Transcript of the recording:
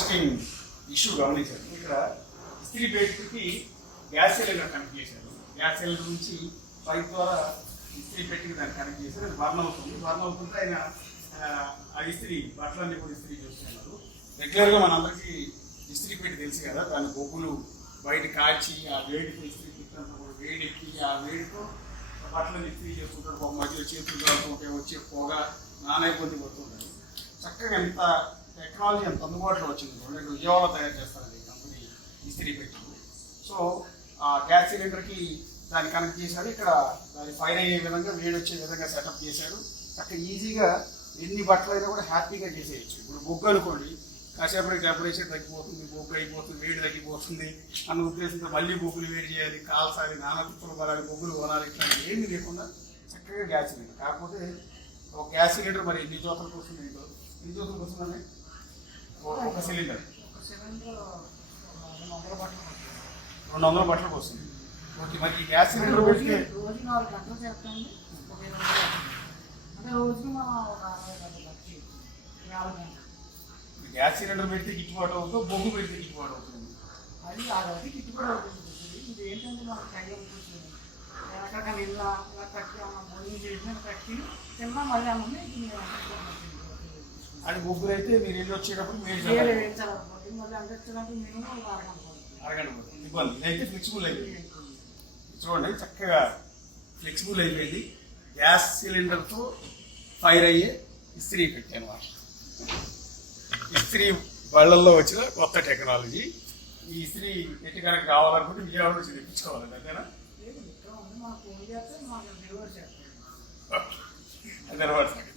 Interesting issue గమనించారు ఇక్కడ ఇస్త్రీ పెట్టుకి గ్యాస్ సిలిండర్ కనెక్ట్ చేశారు. గ్యాస్ సిలిండర్ నుంచి పైప్ ద్వారా ఇస్త్రీ పెట్టి దాన్ని కనెక్ట్ చేశారు. అది బర్న్ అవుతుంది. బర్న్ అవుతుంటే ఆయన ఆ, ఇస్త్రీ బట్టలన్నీ కూడా ఇస్త్రీ చూస్తున్నారు రెగ్యులర్గా మనందరికీ ఇస్త్రీ పెట్టి తెలుసు కదా. దాని బొగ్గులు బయట కాచి ఆ వేడికి ఇస్త్రీ పెట్టినంత కూడా వేడెక్కి ఆ వేడితో బట్టలను ఇస్త్రీ చేసుకుంటారు. మధ్యలో చేతులు కాలుతుంటే వచ్చే పొగ నానైపోతే పడుతుంటారు చక్కగా ఎంత టెక్నాలజీ అంత అందుబాటులో వచ్చింది. రెండు విజయవాడలో తయారు చేస్తారు కంపెనీ ఇస్త్రీ పెట్టి సో ఆ గ్యాస్ సిలిండర్కి దాన్ని కనెక్ట్ చేశారు. ఇక్కడ దాని ఫైర్ అయ్యే విధంగా వేడి వచ్చే విధంగా సెటప్ చేశారు. అక్కడ ఈజీగా ఎన్ని బట్టలు అయినా కూడా హ్యాపీగా చేసేయచ్చు. ఇప్పుడు బొగ్గు అనుకోండి కాసేపటికి టెంపరేచర్ తగ్గిపోతుంది బొగ్గు అయిపోతుంది వేడి తగ్గిపోతుంది అన్న ఉద్దేశంతో మళ్ళీ బొగ్గులు వేడి చేయాలి కాల్సాలి నానా కుప్పలు కొనాలి బొగ్గులు కొనాలి ఇట్లాంటి ఏమీ లేకుండా చక్కగా గ్యాస్ సిలిండర్. కాకపోతే ఒక గ్యాస్ సిలిండర్ మరి ఎన్ని జోతలకు వస్తుంది ఎన్ని జోతలకు వస్తుందండి? ఒక- సిలిండర్. రెండు వందల బట్టలకు వస్తుంది ఓకే మరి ఈ గ్యాస్ సిలిండర్ రోజు పెడితే రోజు నాలుగు గంటలు గంటలు. అంటే ఈ గ్యాస్ సిలిండర్ పెడితే గిట్టుబాటు అవుతుందో బొగ్గు పెడితే గిట్టుబాటు అవుతుంది? అది అది గిట్టుబడి అవుతుంది. ఇది ఏంటంటే మనకు టైం అనిపిస్తుంది ఎక్కడికైనా వెళ్ళా ఇలా కట్టి భోజనం చేసిన కట్టి తిన్నా మళ్ళీ అన్నమే అది బొగ్గులు అయితే మీరు వెళ్ళి వచ్చేటప్పుడు మీరు అరగంట. ఇబ్బంది ఇదైతే ఫ్లెక్సిబుల్ అయిపోయింది చూడండి చక్కగా ఫ్లెక్సిబుల్ అయిపోయింది గ్యాస్ సిలిండర్తో ఫైర్ అయ్యే ఇస్త్రీ పెట్టాను అనమాట ఇస్త్రీ బళ్ళల్లో వచ్చిన కొత్త టెక్నాలజీ ఈ ఇస్త్రీ ఎట్టి కనుక కావాలనుకుంటే విజయవాడ నుంచి తెప్పించుకోవాలండి అంతేనా లేదు